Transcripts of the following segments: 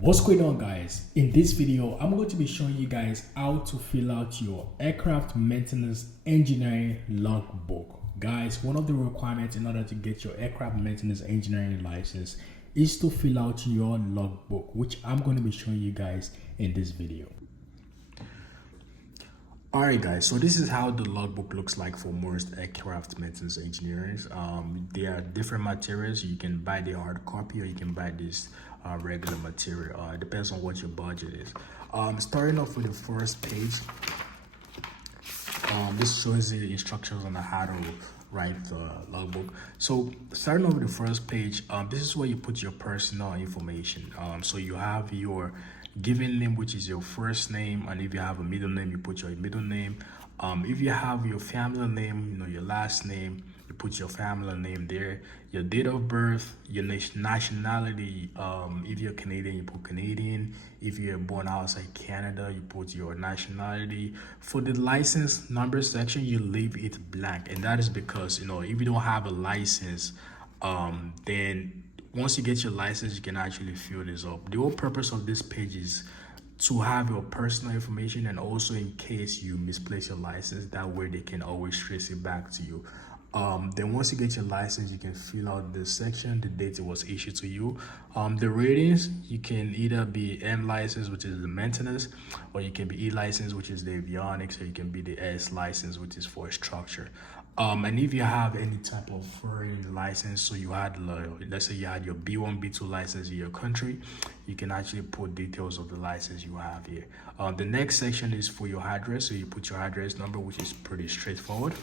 What's going on, guys? In this video I'm going to be showing you guys how to fill out your aircraft maintenance engineering logbook. Guys, one of the requirements in order to get your aircraft maintenance engineering license is to fill out your logbook, which I'm going to be showing you guys in this video. Alright guys, so this is how the logbook looks like for most aircraft maintenance engineers. There are different materials. You can buy the hard copy or you can buy this regular material. It depends on what your budget is. Starting off with the first page, this shows the instructions on how to write the logbook. So starting off with the first page, this is where you put your personal information. So you have your given name, which is your first name, and if you have a middle name, you put your middle name. If you have your family name, your last name, you put your family name there. Your date of birth, your nationality. If you're Canadian, you put Canadian. If you're born outside Canada, you put your nationality. For the license number section, you leave it blank, and that is because if you don't have a license, then once you get your license, you can actually fill this up. The whole purpose of this page is to have your personal information, and also in case you misplace your license, that way they can always trace it back to you. Then once you get your license, you can fill out this section, the date it was issued to you. The ratings, you can either be M license, which is the maintenance, or you can be E license, which is the avionics, or you can be the S license, which is for structure. And if you have any type of foreign license, so you had, let's say you had your B1, B2 license in your country, you can actually put details of the license you have here. The next section is for your address, so you put your address number, which is pretty straightforward.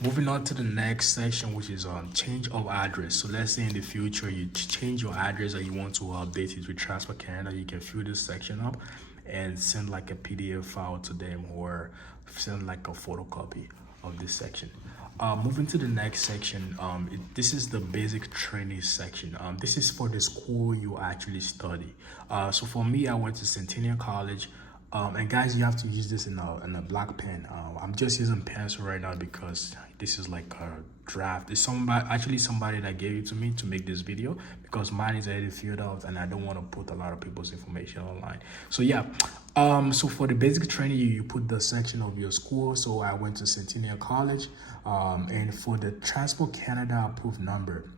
Moving on to the next section, which is change of address. So let's say in the future you change your address and you want to update it with Transport Canada, you can fill this section up and send like a PDF file to them, or send like a photocopy of this section. Moving to the next section, this is the basic training section. This is for the school you actually study. So for me, I went to Centennial College. And guys, you have to use this in a black pen. I'm just using pencil right now because this is like a draft. It's somebody that gave it to me to make this video, because mine is already filled out and I don't want to put a lot of people's information online. So yeah, so for the basic training, you put the section of your school. So I went to Centennial College, and for the Transport Canada approved number,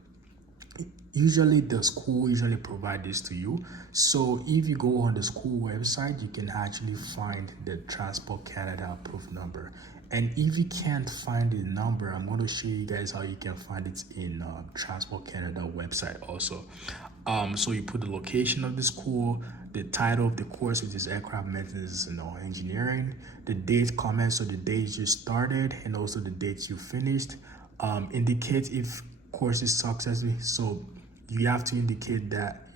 usually the school provide this to you. So if you go on the school website, you can actually find the Transport Canada approved number. And if you can't find the number, I'm going to show you guys how you can find it in Transport Canada website also. So you put the location of the school, the title of the course, which is aircraft maintenance and engineering, the date comments, so the date you started, and also the date you finished. Indicate if course is successful. So you have to indicate that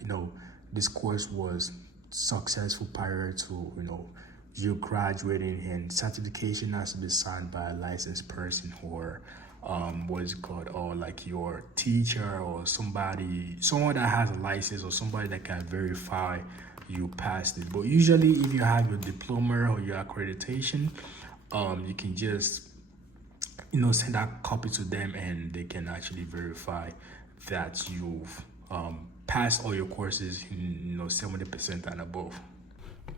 this course was successful prior to you graduating, and certification has to be signed by a licensed person, or what is it called, or like your teacher, or someone that has a license, or somebody that can verify you passed it. But usually if you have your diploma or your accreditation, you can just send that copy to them, and they can actually verify that you've passed all your courses, 70% and above.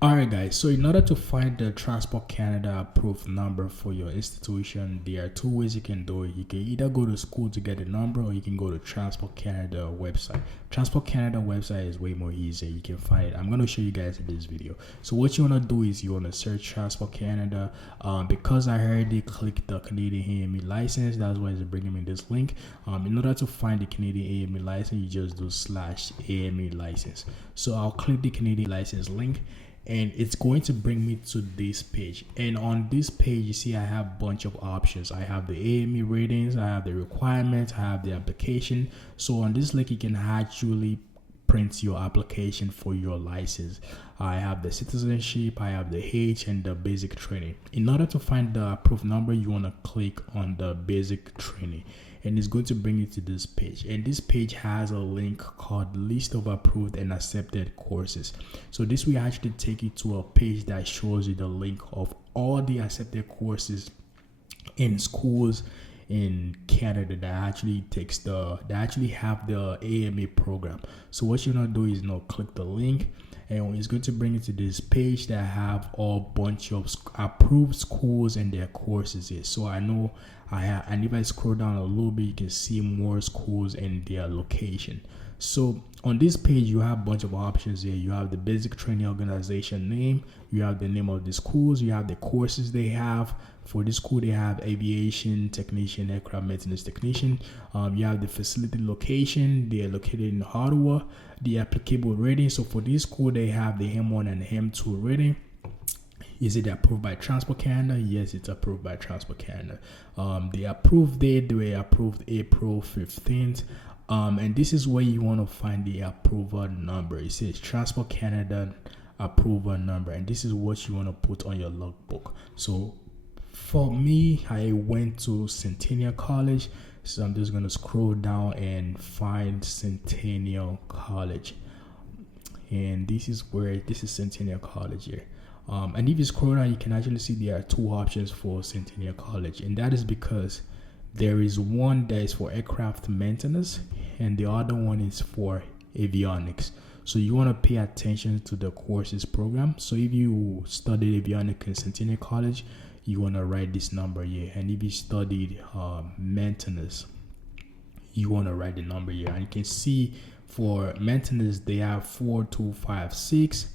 Alright guys, so in order to find the Transport Canada approved number for your institution, there are two ways you can do it. You can either go to school to get the number, or you can go to Transport Canada website. Transport Canada website is way more easier. You can find it. I'm going to show you guys in this video. So what you want to do is you want to search Transport Canada. Because I already clicked the Canadian AME license, that's why it's bringing me this link. In order to find the Canadian AME license, you just do /AME license. So I'll click the Canadian license link, and it's going to bring me to this page. And on this page, you see I have a bunch of options. I have the AME ratings, I have the requirements, I have the application. So on this link, you can actually print your application for your license. I have the citizenship, I have the age, and the basic training. In order to find the approved number, you want to click on the basic training, and it's going to bring you to this page. And this page has a link called list of approved and accepted courses. So this will actually take you to a page that shows you the link of all the accepted courses in schools in Canada that actually have the AMA program. So what you're gonna do is click the link, and it's going to bring you to this page that have a bunch of approved schools and their courses here. So I know and if I scroll down a little bit, you can see more schools and their location. So on this page, you have a bunch of options here. You have the basic training organization name, you have the name of the schools, you have the courses they have. For this school, they have aviation technician, aircraft maintenance technician. You have the facility location. They are located in Ottawa. The applicable rating. So for this school, they have the M1 and M2 rating. Is it approved by Transport Canada? Yes, it's approved by Transport Canada. The approved date, they were approved April 15th. And this is where you want to find the approval number. It says Transport Canada approval number, and this is what you want to put on your logbook. So for me, I went to Centennial College, so I'm just going to scroll down and find Centennial College. And this is Centennial College here. And if you scroll down, you can actually see there are two options for Centennial College, and that is because there is one that is for aircraft maintenance and the other one is for avionics. So you want to pay attention to the courses program. So if you studied avionics in Centennial College, you want to write this number here. And if you studied maintenance, you want to write the number here. And you can see for maintenance, they have 4256.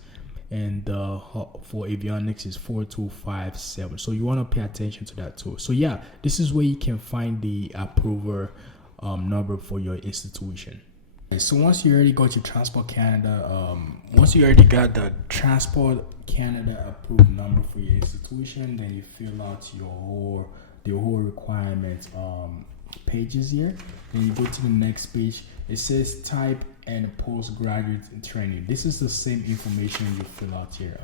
And for avionics is 4257. So you want to pay attention to that too. So yeah, this is where you can find the approver number for your institution. So once you already got your Transport Canada, once you already got the Transport Canada approved number for your institution, then you fill out the whole requirement pages here. Then you go to the next page. It says type and postgraduate training. This is the same information you fill out here.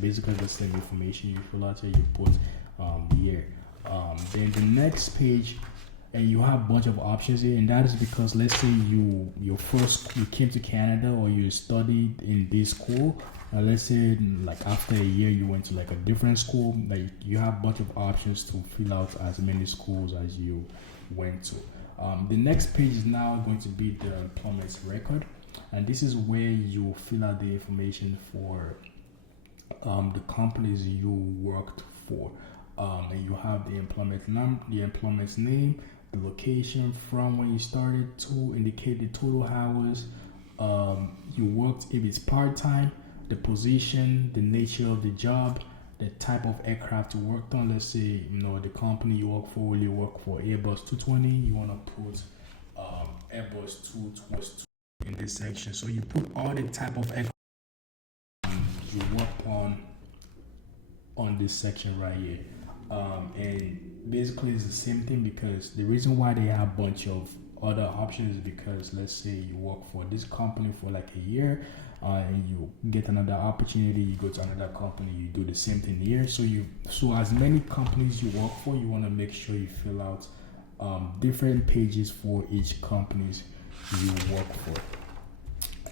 Basically the same information you fill out here, you put here. Then the next page, and you have a bunch of options here, and that is because let's say you came to Canada or you studied in this school. Let's say like after a year you went to like a different school. Like you have a bunch of options to fill out as many schools as you went to. The next page is now going to be the employment record, and this is where you fill out the information for the companies you worked for, and you have the employment number, the employment's name, the location from when you started to indicate the total hours you worked, if it's part-time, the position, the nature of the job, the type of aircraft you worked on. Let's say the company you work for, will you work for Airbus 220, you want to put Airbus 220 in this section. So you put all the type of aircraft you work on this section right here. And basically it's the same thing, because the reason why they have a bunch of other options is because let's say you work for this company for like a year, and you get another opportunity, you go to another company, you do the same thing here. So as many companies you work for, you want to make sure you fill out different pages for each companies you work for.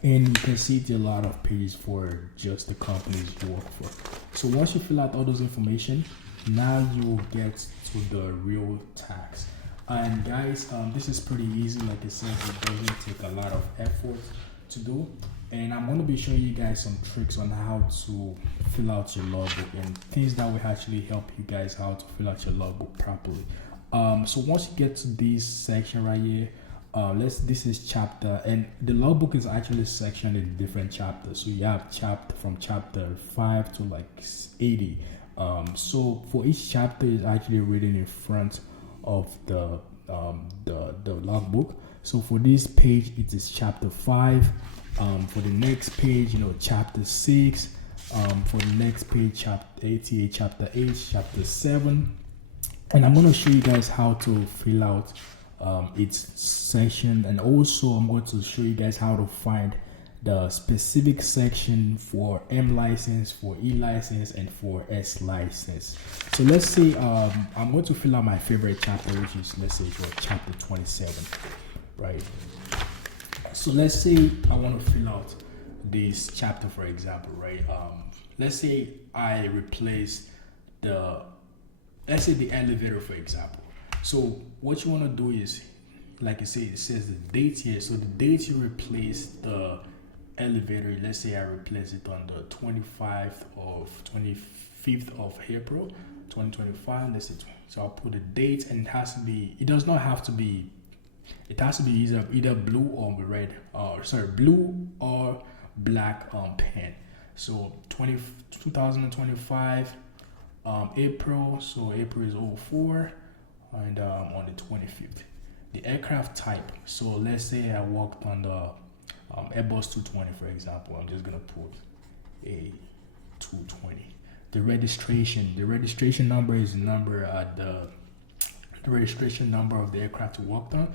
And you can see there are a lot of pages for just the companies you work for. So once you fill out all those information, now you will get to the real tax. And guys, this is pretty easy. Like I said, it doesn't take a lot of effort to do. And I'm going to be showing you guys some tricks on how to fill out your logbook and things that will actually help you guys how to fill out your logbook properly. So once you get to this section right here, this is chapter, and the logbook is actually sectioned in different chapters. So you have from chapter 5 to like 80. So for each chapter is actually written in front of the logbook. So for this page, it is chapter 5. For the next page, chapter 6. For the next page, chapter 88, chapter 8, chapter 7. And I'm going to show you guys how to fill out its section, and also I'm going to show you guys how to find the specific section for M license, for E license, and for S license. So let's say I'm going to fill out my favorite chapter, which is, let's say, for chapter 27, right? So let's say I want to fill out this chapter, for example, right? Let's say I replace the elevator, for example. So what you want to do is, like I say, it says the date here. So the date you replace the elevator, let's say I replace it on the 25th of April 2025. Let's say, so I'll put a date, and it has to be, it does not have to be, it has to be either blue or red, blue or black pen. So 2025 April, so April is 04, and on the 25th. The aircraft type, so let's say I worked on the Airbus 220, for example. I'm just gonna put a 220. The registration number is the number at the registration number of the aircraft you worked on.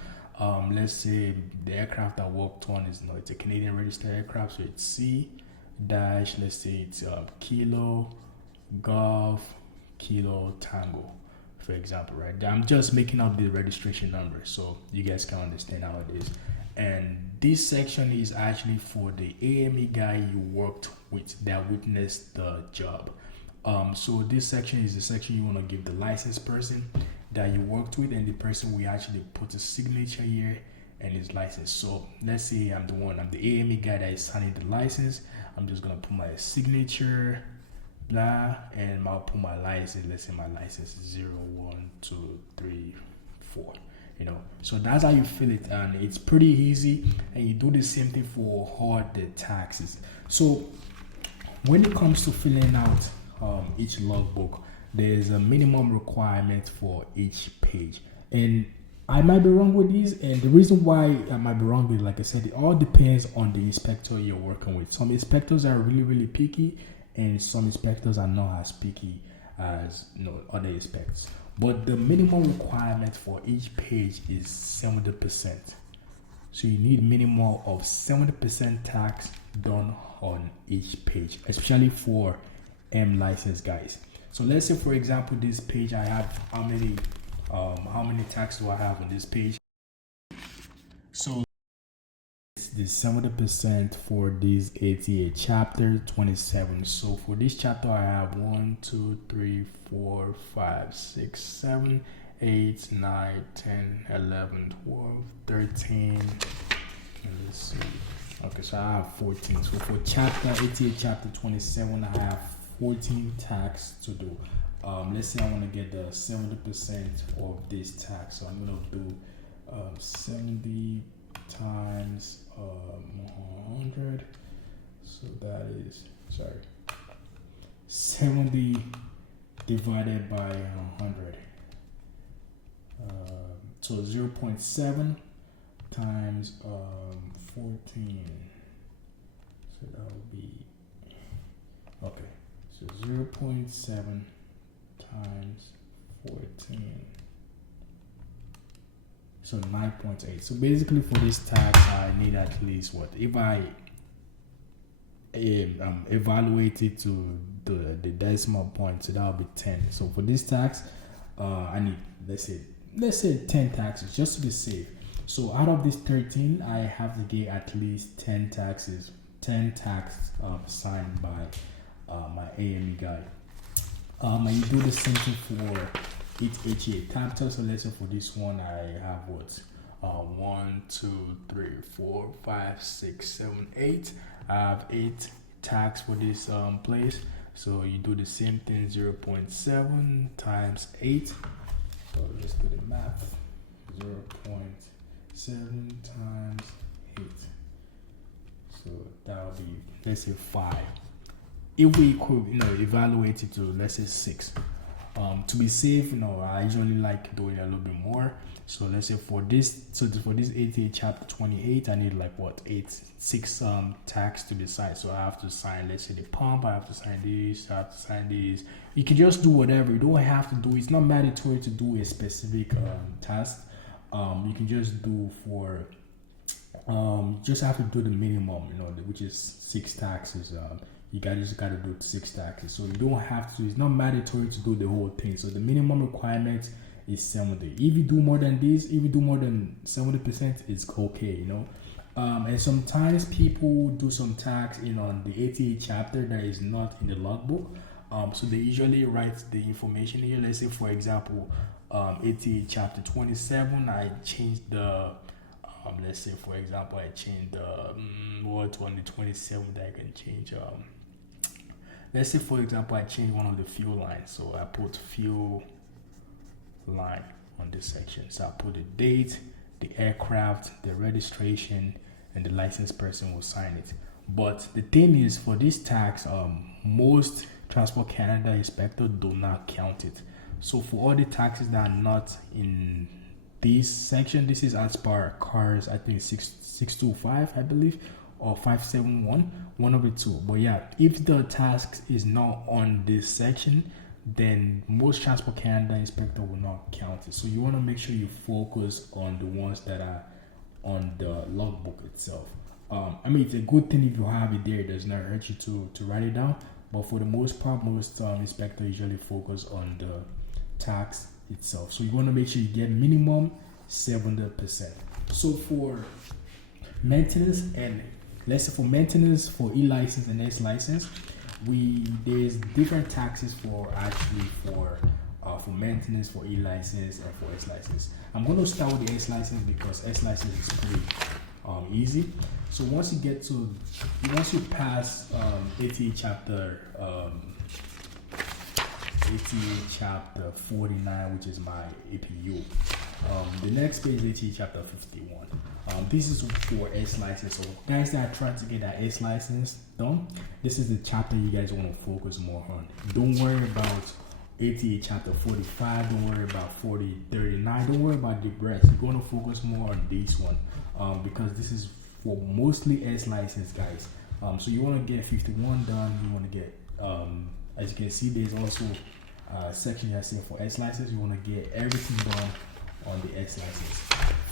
Let's say the aircraft I worked on is, it's a Canadian registered aircraft, so it's C dash, let's say it's Kilo Golf Kilo Tango, for example, right? I'm just making up the registration number so you guys can understand how it is. And this section is actually for the AME guy you worked with that witnessed the job. So this section is the section you want to give the licensed person that you worked with, and the person will actually put a signature here and his license. So let's say I'm the AME guy that is signing the license. I'm just gonna put my signature, blah, and I'll put my license. Let's say my license is 012334. So that's how you fill it, and it's pretty easy. And you do the same thing for all the taxes. So when it comes to filling out each logbook, there's a minimum requirement for each page, and I might be wrong with these, and the reason why I might be wrong with, like I said, it all depends on the inspector you're working with. Some inspectors are really, really picky, and some inspectors are not as picky as other inspectors. But the minimum requirement for each page is 70%. So you need minimum of 70% tax done on each page, especially for license guys. So let's say, for example, this page I have how many tax do I have on this page? So it's the 70% for this ATA chapter 27. So for this chapter I have 1, 2, 3, 4, 5, 6, 7, 8, 9, 10, 11, 12, 13. Let's see. Okay, so I have 14. So for chapter ATA chapter 27, I have 14 tax to do. Let's say I want to get the 70% of this tax. So I'm going to do 70 times 100. So that is, 70 divided by 100. So 0.7 times 14. So that would be, okay. So 0.7 times 14. So 9.8. So basically for this tax, I need at least what? If I evaluate it to the decimal point, so that will be 10. So for this tax, I need, let's say 10 taxes just to be safe. So out of this 13, I have to get at least 10 taxes, 10 tax signed by my AME guy. And you do the same thing for each HA chapter. So let's say for this one, I have what? 1, 2, 3, 4, 5, 6, 7, 8. I have 8 tags for this place. So you do the same thing, 0.7 times 8. So let's do the math. 0.7 times 8. So that will be, let's say 5. If we could, evaluate it to, let's say 6. To be safe, I usually like doing a little bit more. So let's say for this ATA chapter 28, I need like what, 6 tags to decide. So I have to sign, let's say the pump, I have to sign this, I have to sign this. You can just do whatever. You don't have to do, it's not mandatory to do a specific task. You can just do for, just have to do the minimum, which is 6 taxes. You just gotta do 6 taxes. So you don't have to, it's not mandatory to do the whole thing. So the minimum requirement is 70. If you do more than this, if you do more than 70%, it's okay, And sometimes people do some tax on the ATA chapter that is not in the logbook. So they usually write the information here. Let's say, for example, ATA chapter 27, I changed the, let's say, for example, I changed the, what on the 27th I can change, let's say, for example, I changed one of the fuel lines. So I put fuel line on this section. So I put the date, the aircraft, the registration, and the licensed person will sign it. But the thing is, for this tax, most Transport Canada inspector do not count it. So for all the taxes that are not in this section, this is as per cars, I think 625, I believe, or 571, one of the two. But yeah, if the tax is not on this section, then most Transport Canada inspector will not count it. So you want to make sure you focus on the ones that are on the logbook itself. I mean, it's a good thing if you have it there. It does not hurt you to write it down. But for the most part, most inspectors usually focus on the tax itself. So you want to make sure you get minimum 70%. So for maintenance, and let's say for maintenance, for e-license and S-license, there's different taxes for maintenance, for e-license, and for S-license. I'm going to start with the S-license because S-license is pretty easy. So once you pass ATA chapter 49, which is my APU, the next page is ATA chapter 51. This is for S license. So guys that are trying to get that S license done, this is the chapter you guys want to focus more on. Don't worry about ATA chapter 45. Don't worry about 39. Don't worry about the rest. You're going to focus more on this one because this is for mostly S license guys. So you want to get 51 done. You want to get, as you can see, there's also a section here saying for S license. You want to get everything done on the S license.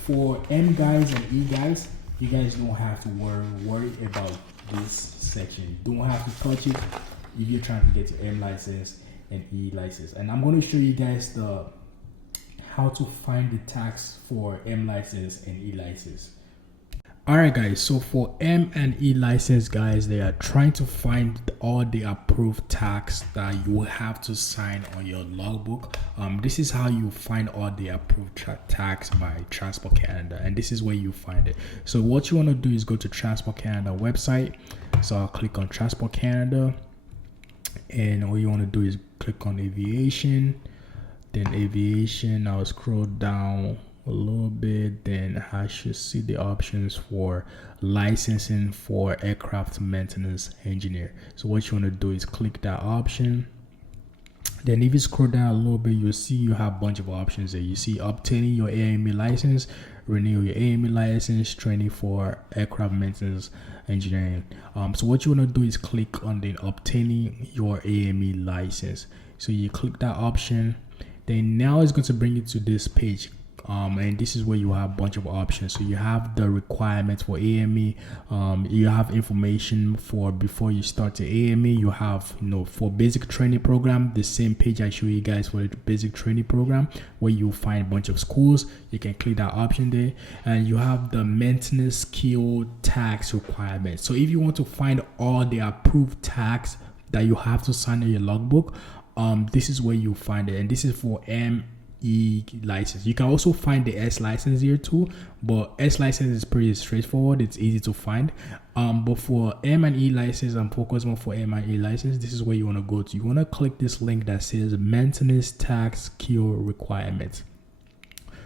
For M guys and E guys, you guys don't have to worry about this section. You don't have to touch it if you're trying to get your M license and E license. And I'm going to show you guys how to find the tax for M license and E license. Alright guys, so for M and E license guys, they are trying to find all the approved tax that you will have to sign on your logbook. This is how you find all the approved tax by Transport Canada, and this is where you find it. So what you want to do is go to Transport Canada website. So I'll click on Transport Canada, and all you want to do is click on aviation, then aviation. I'll scroll down a little bit, then I should see the options for licensing for aircraft maintenance engineer. So what you want to do is click that option. Then if you scroll down a little bit, you'll see you have a bunch of options there. You see obtaining your AME license, renew your AME license, training for aircraft maintenance engineering. So what you want to do is click on the obtaining your AME license. So you click that option, then now it's going to bring you to this page. And this is where you have a bunch of options. So you have the requirements for AME, you have information for before you start the AME, you have for basic training program, the same page I show you guys for the basic training program, where you find a bunch of schools. You can click that option there, and you have the maintenance skill tax requirements. So if you want to find all the approved tax that you have to sign in your logbook, this is where you find it, and this is for E license. You can also find the S license here too, but S license is pretty straightforward. It's easy to find. But for M and E license, I'm focused more for M and E license. This is where you want to go to. You want to click this link that says maintenance tax skill requirements.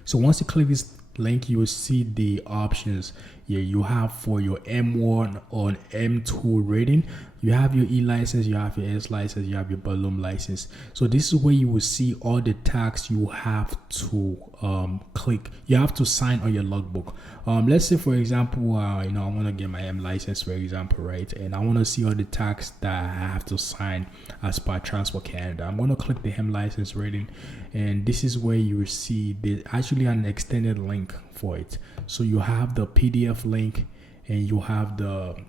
So once you click this link, you will see the options here you have for your M1 or M2 rating. You have your E license, you have your S license, you have your balloon license. So this is where you will see all the tax you have to click. You have to sign on your logbook. Let's say for example, I want to get my M license, for example, right? And I want to see all the tax that I have to sign as per Transport Canada. I'm going to click the M license rating, and this is where you will see there's actually an extended link for it. So you have the PDF link, and you have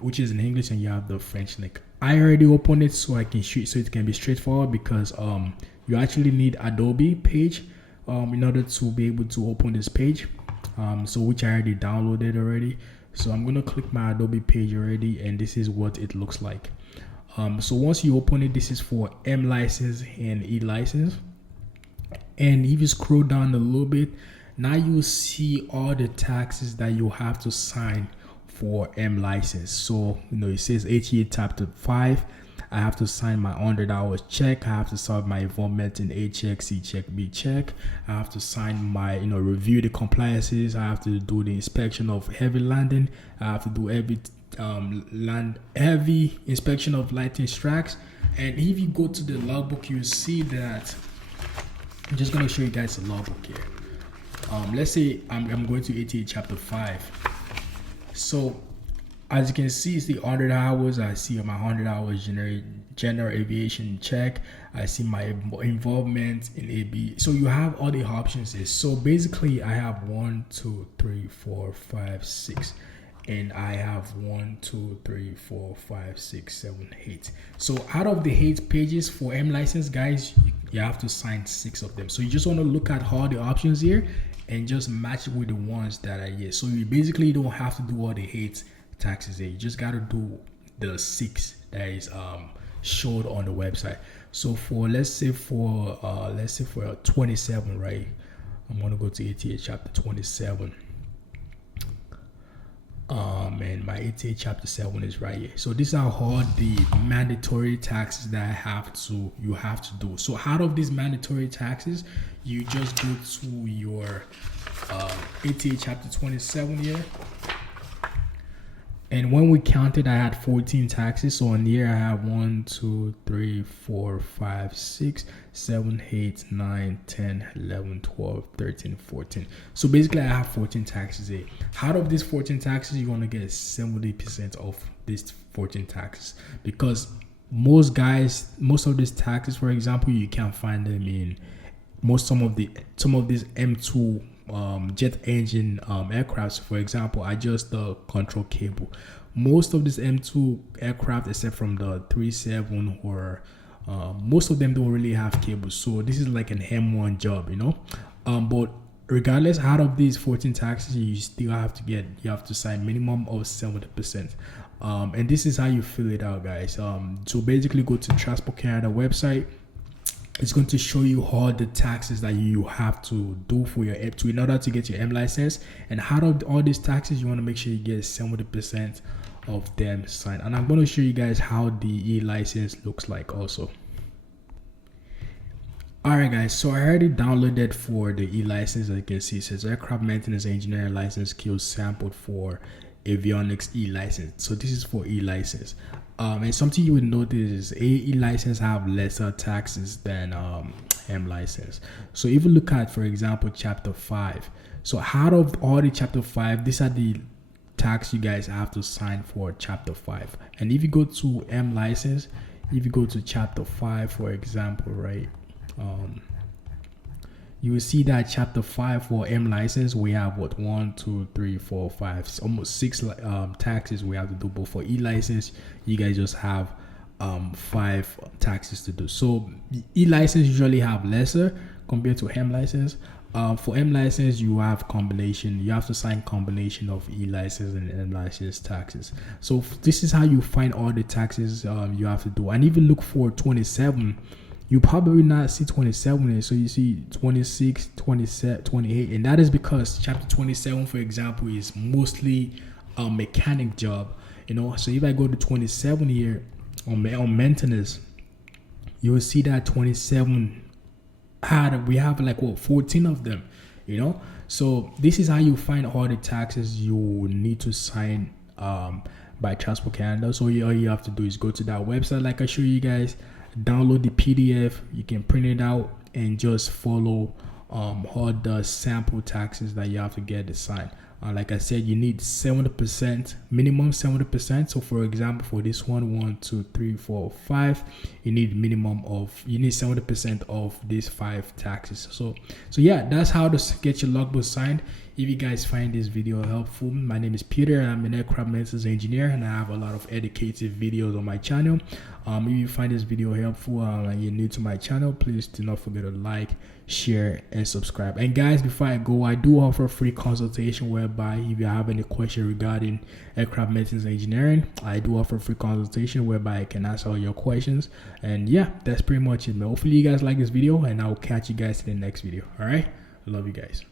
which is in English, and you have the French link. I already opened it so I can shoot, so it can be straightforward, because you actually need Adobe page in order to be able to open this page, so which I already downloaded already. So I'm gonna click my Adobe page already, and this is what it looks like. So once you open it, this is for M license and E license. And if you scroll down a little bit, now you see all the taxes that you have to sign for M license. So it says HEA chapter 5. I have to sign my 100 hours check. I have to sign my involvement in A check, C check, B check. I have to sign my, review the compliances. I have to do the inspection of heavy landing. I have to do every heavy inspection of lighting tracks. And if you go to the logbook, you see that I'm just going to show you guys the logbook here. Let's say I'm going to ATA chapter 5. So as you can see, it's the 100 hours. I see my 100 hours general aviation check. I see my involvement in AB. So you have all the options here. So basically, I have 1, 2, 3, 4, 5, 6. And I have 1, 2, 3, 4, 5, 6, 7, 8. So out of the 8 pages for M license, guys, you have to sign 6 of them. So you just want to look at all the options here and just match it with the ones that are here. So you basically don't have to do all the 8 taxes here. You just got to do the 6 that is showed on the website. So for let's say for 27, right? I'm gonna go to ATA chapter 27. And my ATA chapter 7 is right here. So these are all the mandatory taxes that you have to do. So out of these mandatory taxes, you just go to your ATA chapter 27 here. And when we counted, I had 14 taxes. So on here, I have 1, 2, 3, 4, 5, 6, 7, 8, 9, 10, 11, 12, 13, 14. So basically, I have 14 taxes here. Out of these 14 taxes, you're going to get 70% of these 14 taxes. Because most of these taxes, for example, you can't find them in some of these M2 jet engine aircrafts. For example, adjust the control cable. Most of these M2 aircraft, except from the 37, or most of them don't really have cables. So this is like an M1 job, but regardless, out of these 14 taxes, you still have to sign minimum of 70%. And this is how you fill it out, guys. So basically, go to Transport Canada website. It's going to show you all the taxes that you have to do for your M2 in order to get your M license. And out of all these taxes, you want to make sure you get 70% of them signed. And I'm going to show you guys how the E license looks like also. Alright guys, so I already downloaded for the E license. As you can see, it says aircraft maintenance engineer license skills sampled for avionics E license. So this is for E license. And something you would notice is E license have lesser taxes than M license. So if you look at, for example, chapter 5. So out of all the chapter 5, these are the tax you guys have to sign for chapter 5. And if you go to M license, if you go to chapter 5, for example, right, you will see that chapter 5 for M license, we have 1, 2, 3, 4, 5, almost 6 taxes we have to do. But for E license, you guys just have 5 taxes to do. So E license usually have lesser compared to M license. For M license, you have combination. You have to sign combination of E license and M license taxes. So this is how you find all the taxes you have to do. And even look for 27. You probably not see 27 so you see 26, 27, 28, and that is because chapter 27, for example, is mostly a mechanic job, So if I go to 27 here on maintenance, you will see that 27 we have like 14 of them, So this is how you find all the taxes you need to sign by Transport Canada. So all you have to do is go to that website, like I showed you guys. Download the PDF, you can print it out and just follow all the sample taxes that you have to get to sign. Like I said, you need 70%, minimum 70%. So for example, for this 1, 2, 3, 4, 5, you need 70% of these 5 taxes. So yeah, that's how to get your logbook signed. if you guys find this video helpful, my name is Peter. I'm an aircraft maintenance engineer, and I have a lot of educative videos on my channel. If you find this video helpful and you're new to my channel, please do not forget to like, share, and subscribe. And guys, before I go, I do offer free consultation whereby if you have any question regarding aircraft maintenance engineering, I do offer free consultation whereby I can answer all your questions. And yeah, that's pretty much it, man. Hopefully you guys like this video, and I'll catch you guys in the next video. All right, I love you guys.